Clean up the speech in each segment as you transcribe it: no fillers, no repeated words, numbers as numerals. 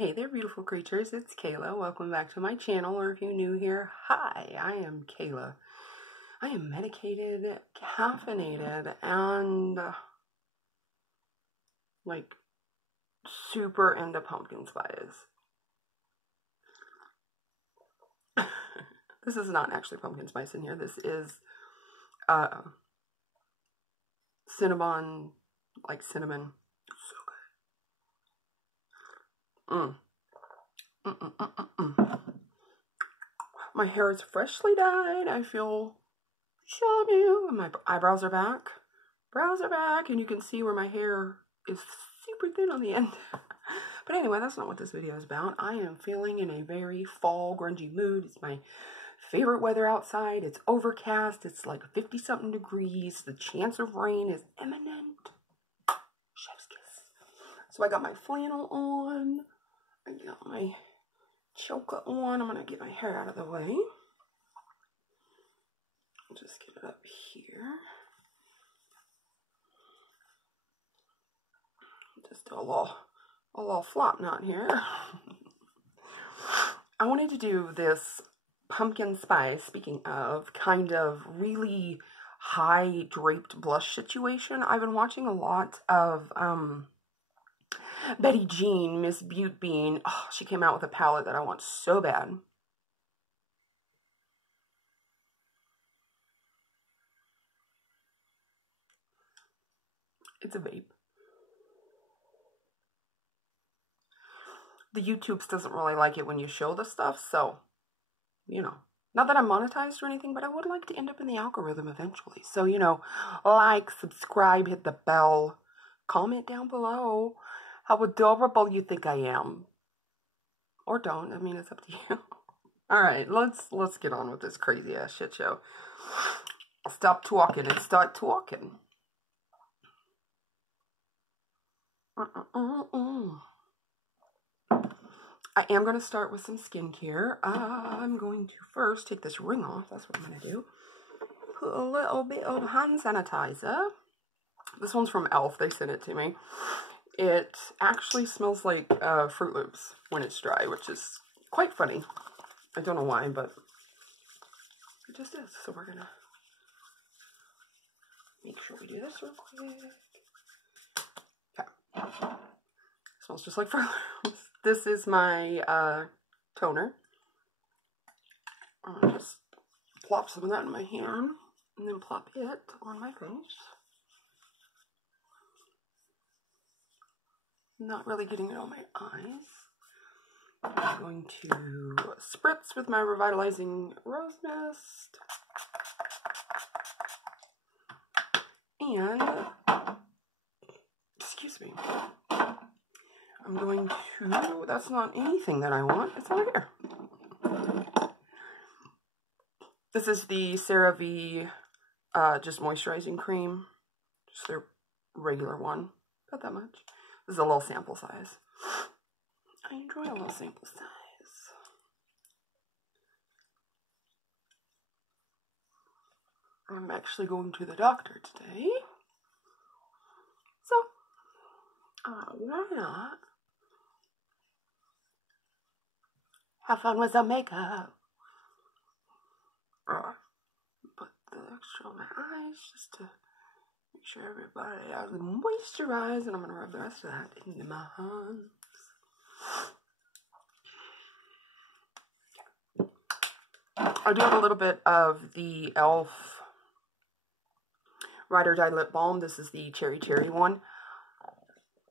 Hey there, beautiful creatures. It's Kayla. Welcome back to my channel, or if you're new here, hi, I am Kayla. I am medicated, caffeinated, and like super into pumpkin spice. This is not actually pumpkin spice in here. This is cinnamon, like cinnamon. So good. My hair is freshly dyed. I feel so new. And my eyebrows are back. Brows are back. And you can see where my hair is super thin on the end. But anyway, that's not what this video is about. I am feeling in a very fall, grungy mood. It's my favorite weather outside. It's overcast. It's like 50-something degrees. The chance of rain is imminent. Chef's kiss. So I got my flannel on. I got my choker on. I'm going to get my hair out of the way. Just get it up here. Just do a little flop knot here. I wanted to do this pumpkin spice, speaking of, kind of really high draped blush situation. I've been watching a lot of Betty Jean, Miss Butte Bean. Oh, she came out with a palette that I want so bad. It's a vape. The YouTubes doesn't really like it when you show the stuff, so, you know. Not that I'm monetized or anything, but I would like to end up in the algorithm eventually. So, you know, like, subscribe, hit the bell, comment down below how adorable you think I am. Or don't. I mean, it's up to you. All right, let's get on with this crazy ass shit show. Stop talking and start talking. I am going to start with some skincare. I'm going to first take this ring off. That's what I'm going to do. Put a little bit of hand sanitizer. This one's from e.l.f. They sent it to me. It actually smells like Fruit Loops when it's dry, which is quite funny. I don't know why, but it just is. So we're going to make sure we do this real quick. Okay. Smells just like Fruit Loops. This is my toner. I'll just plop some of that in my hand and then plop it on my face. Not really getting it on my eyes. I'm going to spritz with my Revitalizing Rose Mist. And, excuse me, I'm going to, that's not anything that I want, it's over here. This is the CeraVe just moisturizing cream, just their regular one, not that much. This is a little sample size. I enjoy a little sample size. I'm actually going to the doctor today, so why not have fun with some makeup? Put the extra on my eyes just to make sure everybody has moisturized, and I'm going to rub the rest of that into my hands. I do have a little bit of the e.l.f. Ride or Die Lip Balm. This is the Cherry one.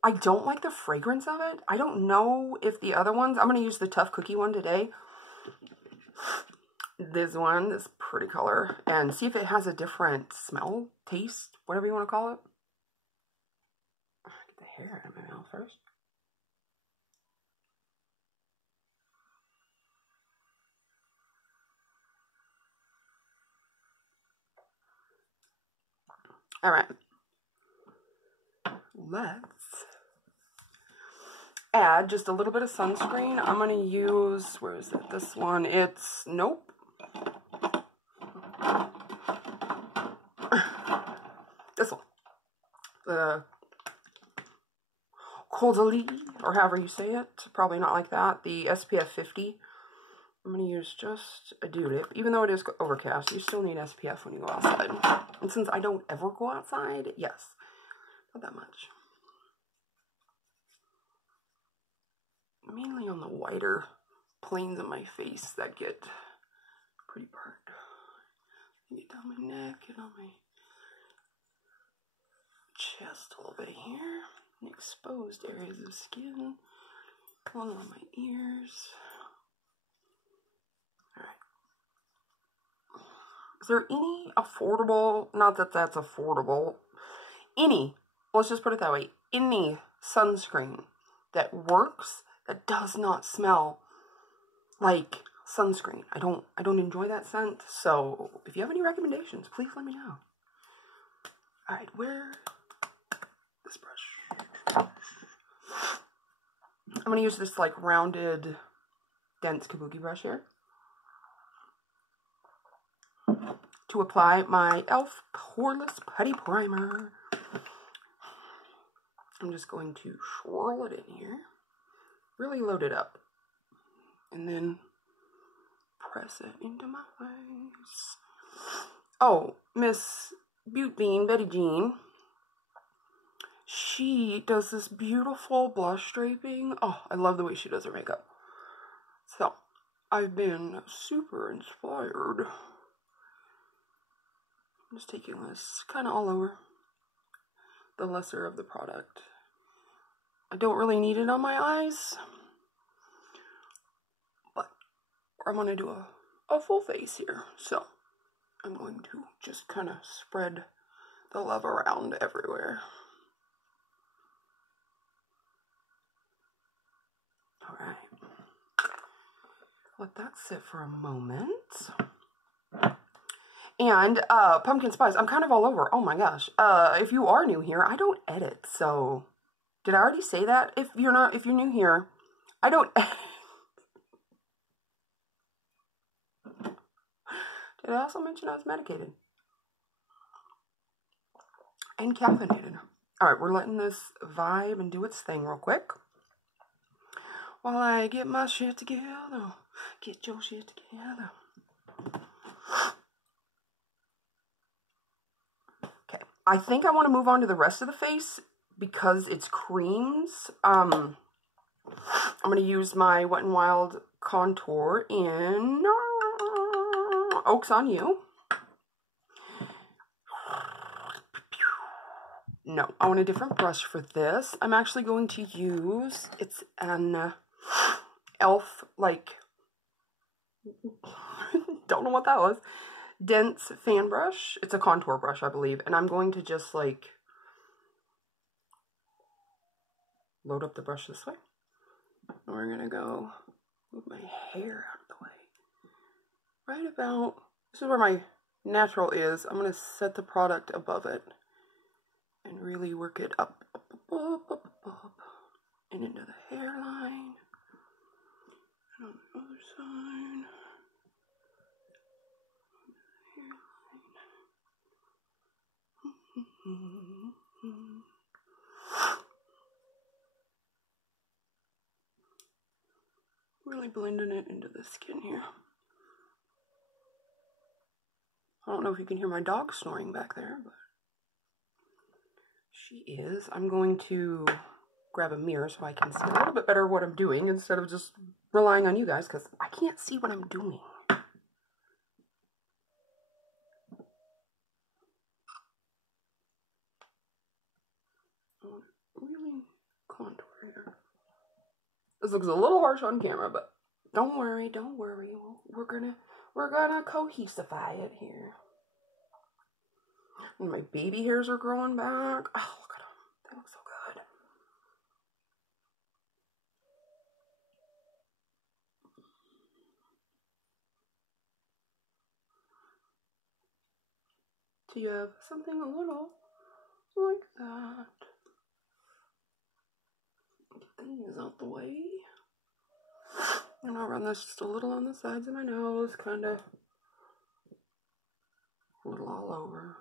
I don't like the fragrance of it. I don't know if the other ones, I'm going to use the Tough Cookie one today. This one, this pretty color, and see if it has a different smell, taste, whatever you want to call it. Get the hair out of my mouth first. All right. Let's add just a little bit of sunscreen. I'm going to use, where is it? This one. It's, nope. This one. The Caudalie, or however you say it. Probably not like that. The SPF 50. I'm going to use just a dewdip. Even though it is overcast, you still need SPF when you go outside. And since I don't ever go outside, yes, not that much. Mainly on the whiter planes of my face that get pretty burnt. Get down my neck and on my chest a little bit here. And exposed areas of skin. Along on my ears. Is there any affordable, not that that's affordable, let's just put it that way, any sunscreen that works, that does not smell like sunscreen? I don't enjoy that scent, so if you have any recommendations, please let me know. Alright, where, this brush. I'm going to use this like rounded, dense kabuki brush here to apply my e.l.f. Poreless Putty Primer. I'm just going to swirl it in here, really load it up, and then press it into my face. Oh, Miss Butte Bean, Betty Jean, she does this beautiful blush draping. Oh, I love the way she does her makeup. So, I've been super inspired. I'm just taking this kind of all over, the lesser of the product. I don't really need it on my eyes, but I'm going to do a full face here. So I'm going to just kind of spread the love around everywhere. Alright. Let that sit for a moment. And, pumpkin spice, I'm kind of all over. Oh my gosh. If you are new here, I don't edit, so... Did I already say that? If you're new here, I don't edit. Did I also mention I was medicated? And caffeinated. Alright, we're letting this vibe and do its thing real quick. While I get my shit together. Get your shit together. Okay, I think I want to move on to the rest of the face because it's creams. I'm going to use my Wet n Wild contour in Oaks on You. No, I want a different brush for this. I'm actually going to use, it's an e.l.f. like, don't know what that was, dense fan brush. It's a contour brush, I believe. And I'm going to just like load up the brush this way. And we're going to go move my hair out of the way. Right about, this is where my natural is. I'm going to set the product above it and really work it up, and into the hairline. And on the other side. Really blending it into the skin here. I don't know if you can hear my dog snoring back there, but she is. I'm going to grab a mirror so I can see a little bit better what I'm doing instead of just relying on you guys because I can't see what I'm doing. Really contour here. This looks a little harsh on camera, but don't worry, don't worry. We're gonna cohesify it here. And my baby hairs are growing back. Oh, look at them. They look so good. So you have something a little like that. Get these out the way. And I'll run this just a little on the sides of my nose, kind of a little all over.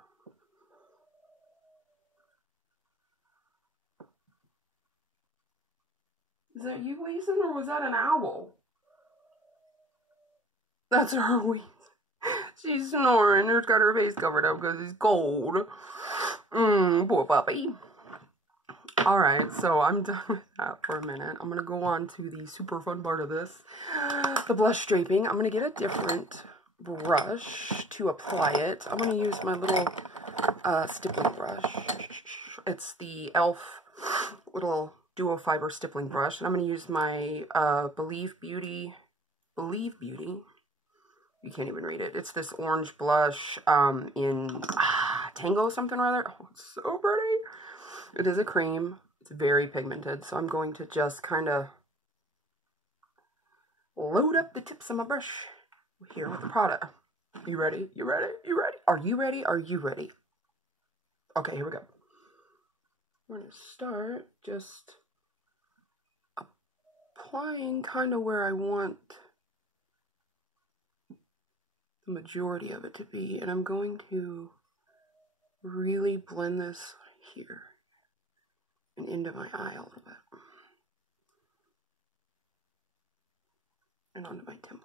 Is that you wheezing, or was that an owl? That's her wheezing. She's snoring. She's got her face covered up because it's cold. Poor puppy. Alright, so I'm done with that for a minute. I'm going to go on to the super fun part of this. The blush draping. I'm going to get a different brush to apply it. I'm going to use my little stippling brush. It's the e.l.f. little duo fiber stippling brush. And I'm going to use my Believe Beauty. You can't even read it. It's this orange blush in Tango something or other. Oh, it's so pretty. It is a cream. It's very pigmented. So I'm going to just kind of load up the tips of my brush here with the product. You ready? You ready? You ready? Are you ready? Are you ready? Okay, here we go. I'm going to start just applying kind of where I want the majority of it to be. And I'm going to really blend this here and into my eye a little bit. And onto my temple.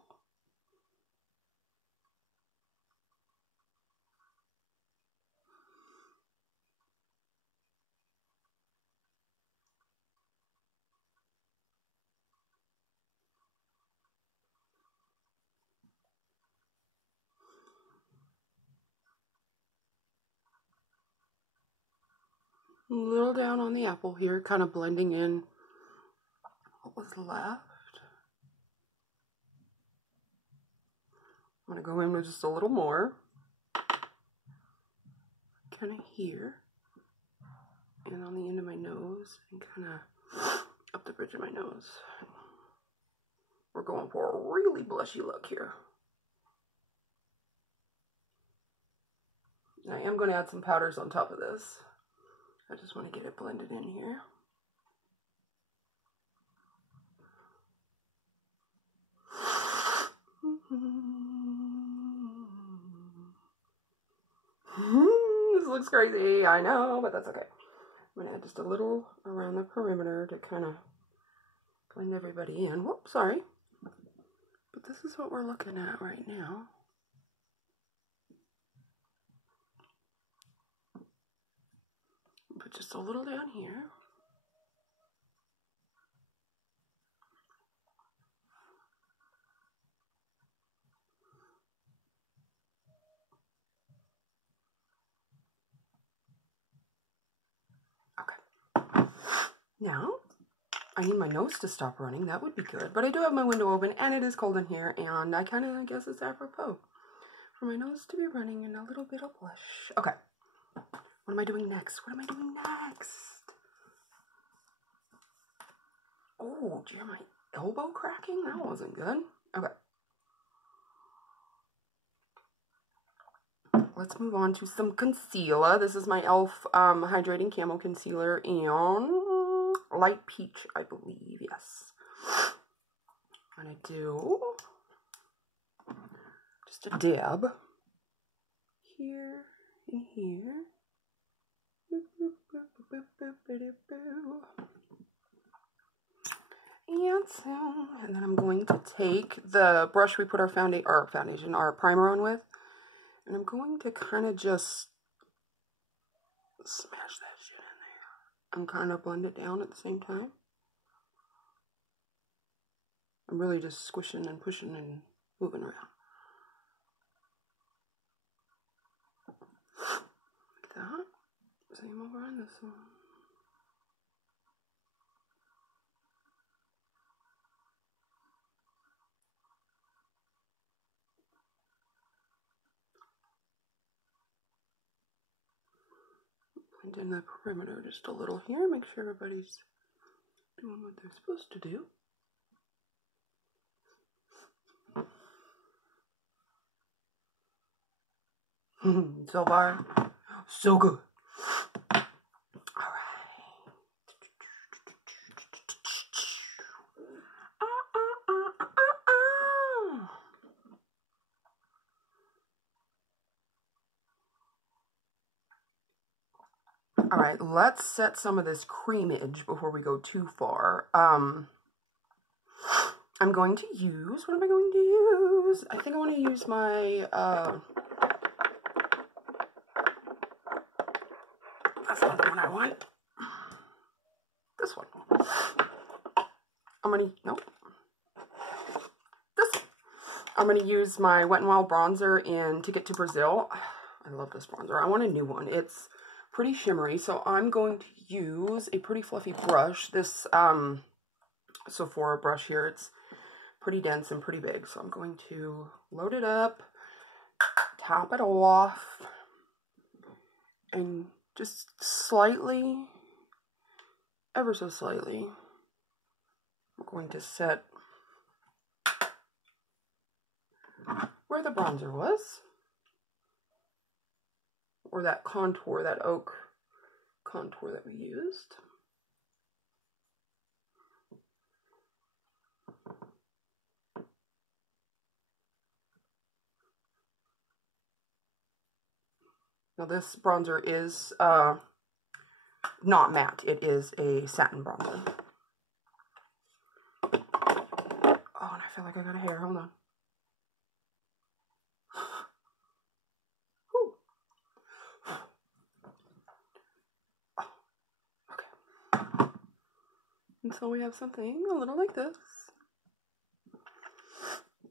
A little down on the apple here, kind of blending in what was left. I'm going to go in with just a little more. Kind of here. And on the end of my nose. And kind of up the bridge of my nose. We're going for a really blushy look here. I am going to add some powders on top of this. I just want to get it blended in here. This looks crazy, I know, but that's okay. I'm going to add just a little around the perimeter to kind of blend everybody in. Whoops, sorry. But this is what we're looking at right now. Put just a little down here. Okay. Now, I need my nose to stop running. That would be good. But I do have my window open, and it is cold in here, and I kind of guess it's apropos for my nose to be running and a little bit of blush. Okay. What am I doing next? What am I doing next? Oh, do you hear my elbow cracking? That wasn't good. Okay. Let's move on to some concealer. This is my e.l.f. Hydrating Camo Concealer in Light Peach, I believe. Yes. I'm going to do just a dab here and here. And then I'm going to take the brush we put our our primer on with, and I'm going to kind of just smash that shit in there and kind of blend it down at the same time. I'm really just squishing and pushing and moving around. Like that. Same over on this one. Blend in the perimeter just a little here. Make sure everybody's doing what they're supposed to do. So far, so good. All right, let's set some of this creamage before we go too far. I'm I'm going to use, what am I going to use? I think I want to use my, that's not the one I want. This one. I'm going to, nope. This. I'm going to use my Wet n Wild bronzer in To Get to Brazil. I love this bronzer. I want a new one. It's pretty shimmery, so I'm going to use a pretty fluffy brush. This Sephora brush here, it's pretty dense and pretty big, so I'm going to load it up, top it off, and just slightly, ever so slightly, I'm going to set where the bronzer was, or that contour, that oak contour that we used. Now this bronzer is not matte, it is a satin bronzer. Oh, and I feel like I got a hair, hold on. Whew. Oh, okay. And so we have something a little like this.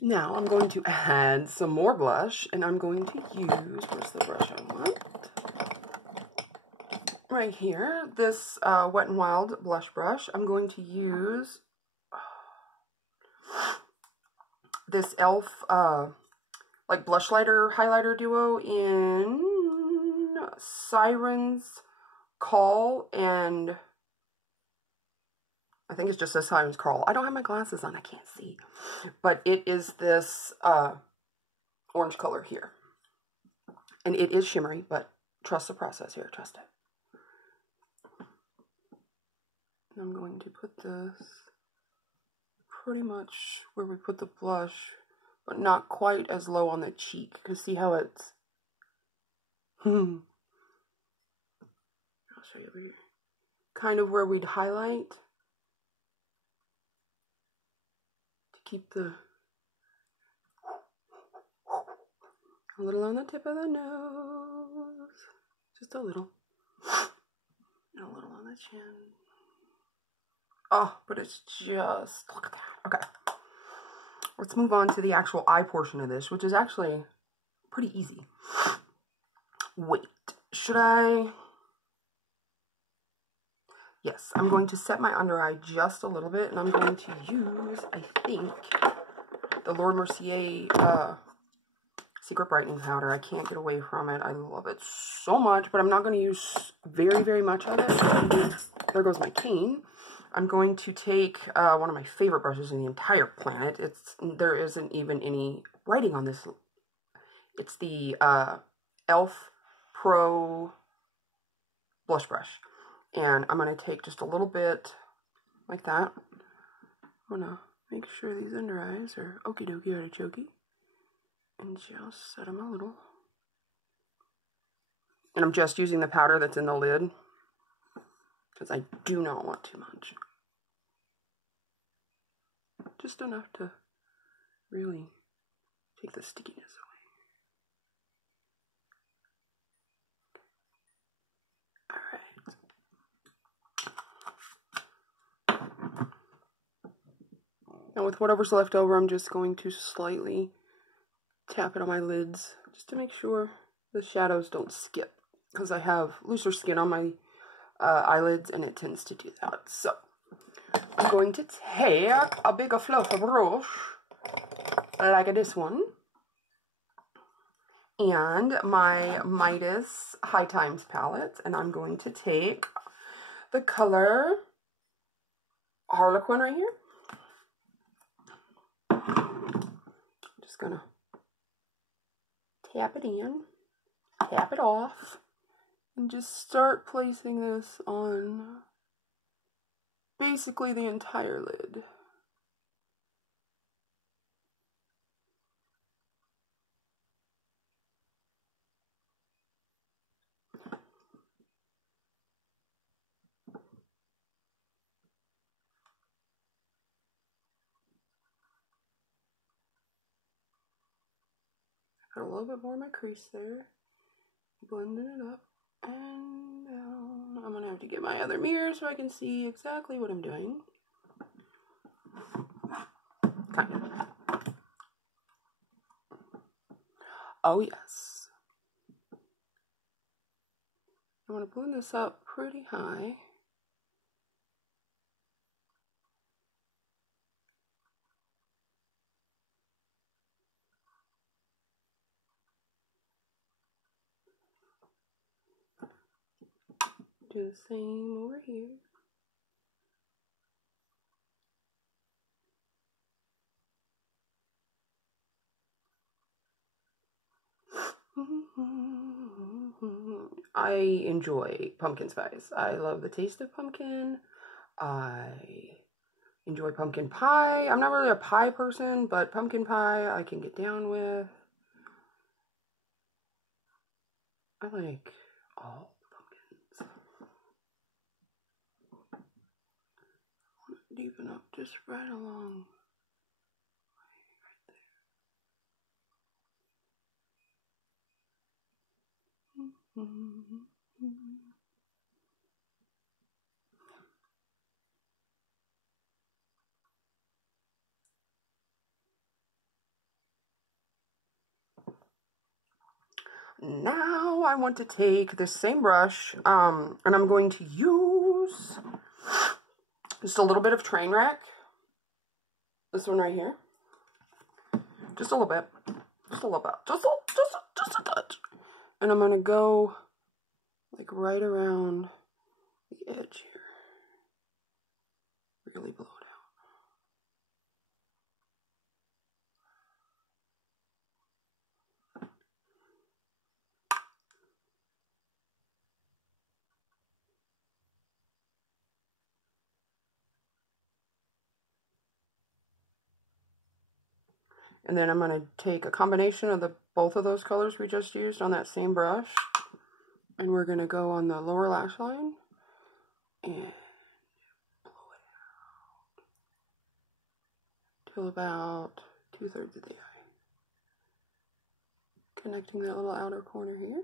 Now I'm going to add some more blush, and I'm going to use, where's the brush I want? Right here, this Wet n Wild blush brush. I'm going to use this e.l.f. Like blush lighter highlighter duo in Siren's Call, and I think it's just a Siren's Call. I don't have my glasses on, I can't see. But it is this orange color here. And it is shimmery, but trust the process here, trust it. And I'm going to put this pretty much where we put the blush, but not quite as low on the cheek. You can see how it's, I'll show you over here. Kind of where we'd highlight to keep the, a little on the tip of the nose, just a little, and a little on the chin. Oh, but it's just, look at that. Okay. Let's move on to the actual eye portion of this, which is actually pretty easy. Wait, should I? Yes, I'm going to set my under eye just a little bit, and I'm going to use, I think, the Laura Mercier Secret Brightening Powder. I can't get away from it. I love it so much, but I'm not going to use very, very much of it. There goes my cane. I'm going to take one of my favorite brushes in the entire planet. There isn't even any writing on this. It's the e.l.f. Pro blush brush. And I'm going to take just a little bit like that. I'm going to make sure these under eyes are okie dokie artichokey. And just set them a little. And I'm just using the powder that's in the lid, because I do not want too much. Just enough to really take the stickiness away. Alright. Now with whatever's left over, I'm just going to slightly tap it on my lids, just to make sure the shadows don't skip, because I have looser skin on my eyelids, and it tends to do that. So I'm going to take a bigger fluffy brush, like this one, and my Midas High Times palette, and I'm going to take the color Harlequin right here. Just gonna tap it in, tap it off, and just start placing this on basically the entire lid. Got a little bit more in my crease there. Blending it up and down. I'm gonna have to get my other mirror so I can see exactly what I'm doing. Kind of. Oh yes. I want to blend this up pretty high. Do the same over here. I enjoy pumpkin spice. I love the taste of pumpkin. I enjoy pumpkin pie. I'm not really a pie person, but pumpkin pie I can get down with. I like all pumpkins. I want to deepen up just right along. Right there. Now I want to take this same brush, and I'm going to use just a little bit of Trainwreck. This one right here. Just a little bit. Just a little bit. Just a touch. And I'm going to go like right around the edge here. Really blow it out. And then I'm going to take a combination of both of those colors we just used on that same brush. And we're going to go on the lower lash line and blow it out till about 2/3 of the eye. Connecting that little outer corner here.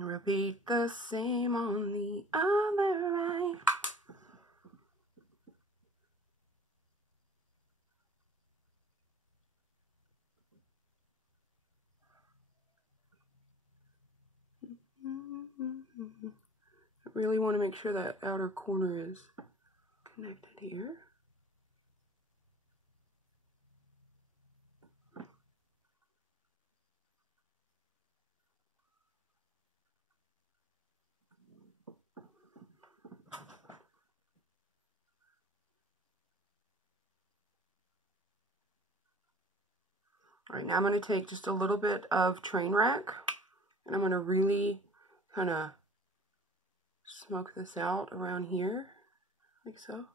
Repeat the same on the other eye. I really want to make sure that outer corner is connected here. All right, now I'm going to take just a little bit of Trainwreck, and I'm going to really kind of smoke this out around here, like so.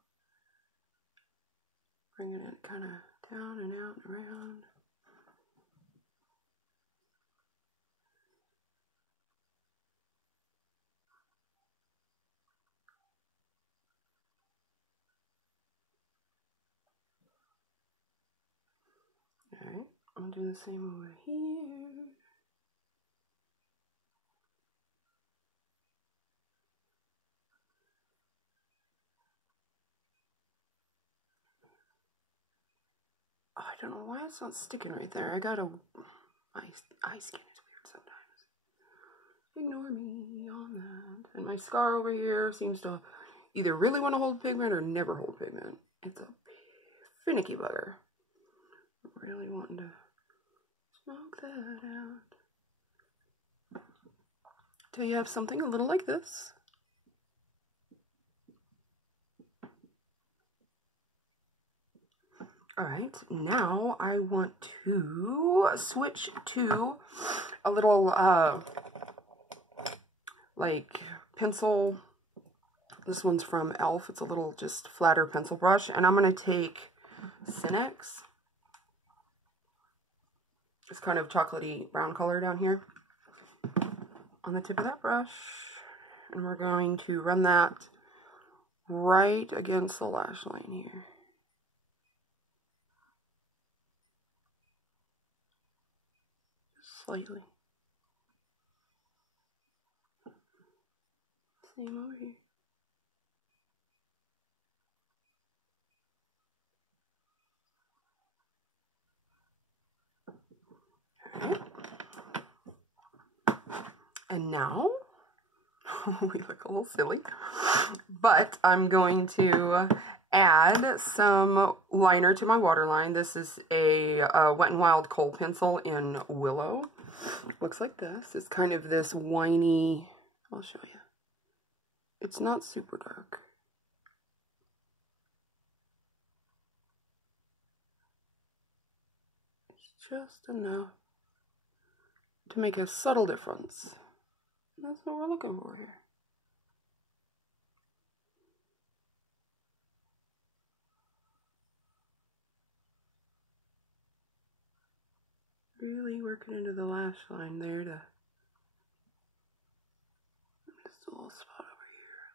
Bringing it kind of down and out and around. All right, I'll do the same over here. Oh, I don't know why it's not sticking right there. I got my eye skin is weird sometimes. Ignore me on that. And my scar over here seems to either really want to hold pigment or never hold pigment. It's a finicky bugger. I'm really wanting to smoke that out till you have something a little like this. Alright, now I want to switch to a little, like, pencil. This one's from e.l.f. It's a little just flatter pencil brush. And I'm going to take Cinex. this kind of chocolatey brown color down here on the tip of that brush. And we're going to run that right against the lash line here. Slightly. Same over here. Alright. And now, we look a little silly, but I'm going to add some liner to my waterline. This is a Wet n Wild kohl pencil in Willow. Looks like this. It's kind of this winey, I'll show you. It's not super dark. It's just enough to make a subtle difference. That's what we're looking for here. Really working into the lash line there to just a little spot over here,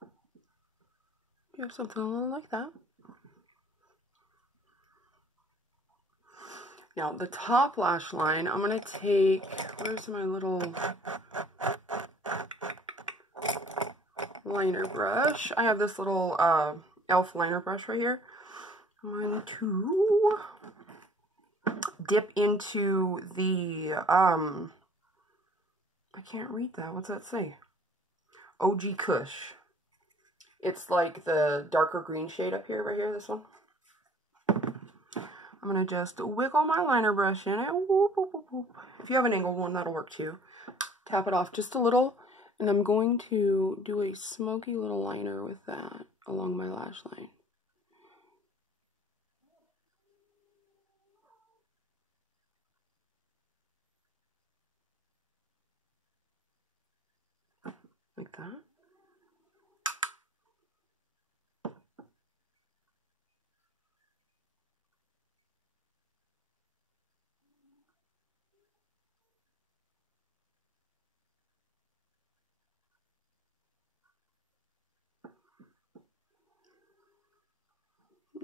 look like. You have something a little like that. Now the top lash line, I'm gonna take, where's my little liner brush? I have this little e.l.f. liner brush right here. I'm going to dip into the, I can't read that. What's that say? OG Kush. It's like the darker green shade up here, right here, this one. I'm going to just wiggle my liner brush in it. Whoop, whoop, whoop, whoop. If you have an angled one, that'll work too. Tap it off just a little, and I'm going to do a smoky little liner with that along my lash line. Like that.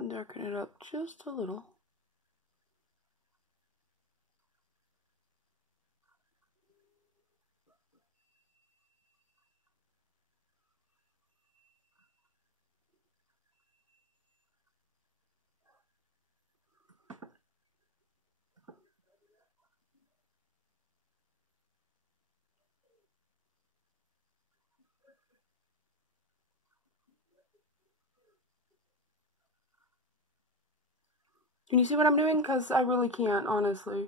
Darken it up just a little. Can you see what I'm doing? Because I really can't, honestly.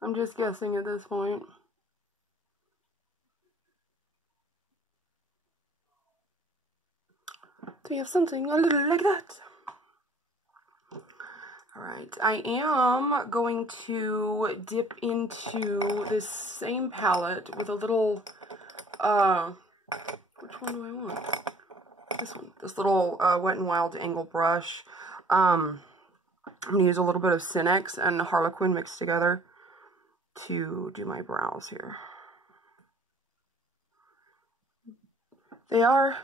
I'm just guessing at this point. So you have something a little like that. Alright, I am going to dip into this same palette with a little, which one do I want? This one. This little Wet n Wild angle brush. I'm going to use a little bit of Cinex and Harlequin mixed together to do my brows here. They are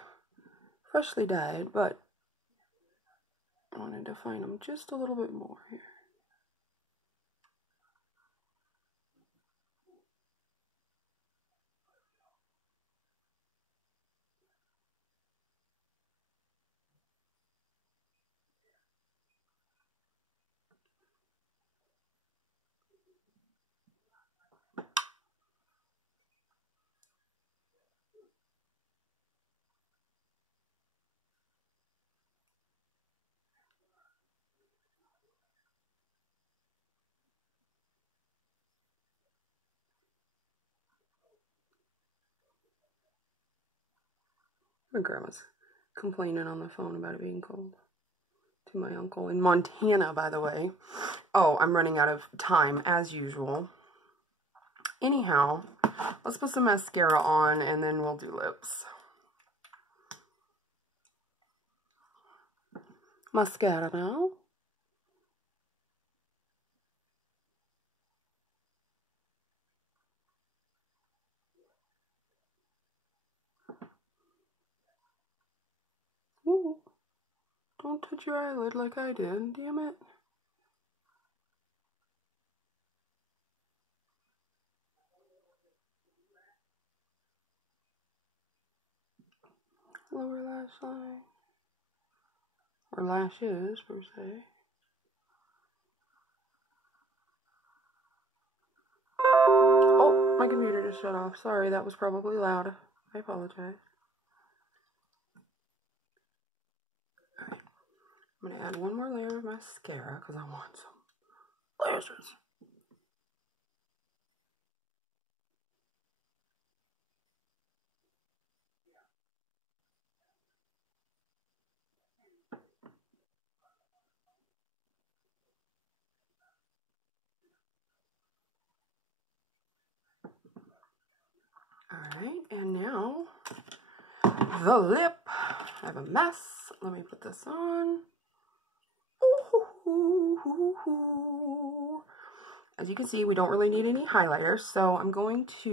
freshly dyed, but I want to define them just a little bit more here. My grandma's complaining on the phone about it being cold. To my uncle in Montana, by the way. Oh, I'm running out of time, as usual. Anyhow, let's put some mascara on, and then we'll do lips. Mascara now. Don't touch your eyelid like I did, damn it. Lower lash line. Or lashes, per se. Oh, my computer just shut off. Sorry, that was probably loud. I apologize. Alright. I'm going to add one more layer of mascara because I want some lashes. Alright, and now the lip. I have a mess. Let me put this on. As you can see, we don't really need any highlighters, so I'm going to